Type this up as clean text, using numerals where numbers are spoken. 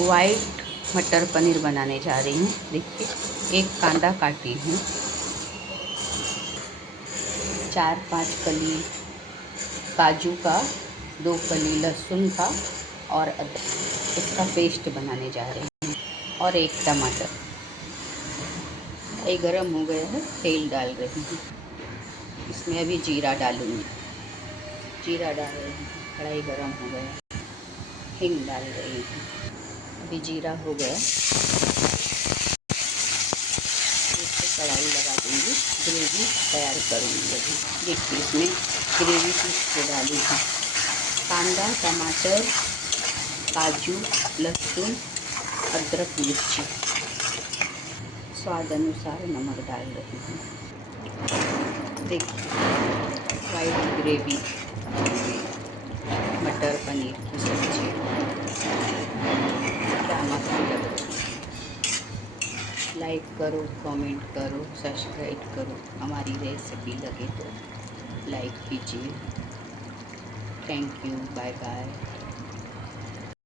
White मटर पनीर बनाने जा रही हूँ। देखिए, एक कांदा काटी हूँ, 4-5 कली काजू का, 2 कली लहसुन का और अदरक, इसका पेस्ट बनाने जा रही हूँ, और 1 टमाटर। ये गरम हो गया है, तेल डाल रही हूँ। इसमें अभी जीरा डालूँगी। जीरा डाल रही हूँ, कढ़ाई गरम हो गया। हिंग डाल रही हूँ। अभी जीरा हो गया, इससे कढ़ाई लगा दूँगी, ग्रेवी तैयार करूँगी। अभी देखिए, इसमें ग्रेवी पीस के डाली हूँ। कांदा, टमाटर, काजू, लहसुन, अदरक, मिर्ची, स्वाद अनुसार नमक डाल रही हूँ। देखिए, वाइट ग्रेवी मटर पनीर की सब्जी क्या मस्त लग रही है। लाइक करो, कमेंट करो, सब्सक्राइब करो। हमारी रेसिपी लगे तो लाइक कीजिए। Thank you, bye bye.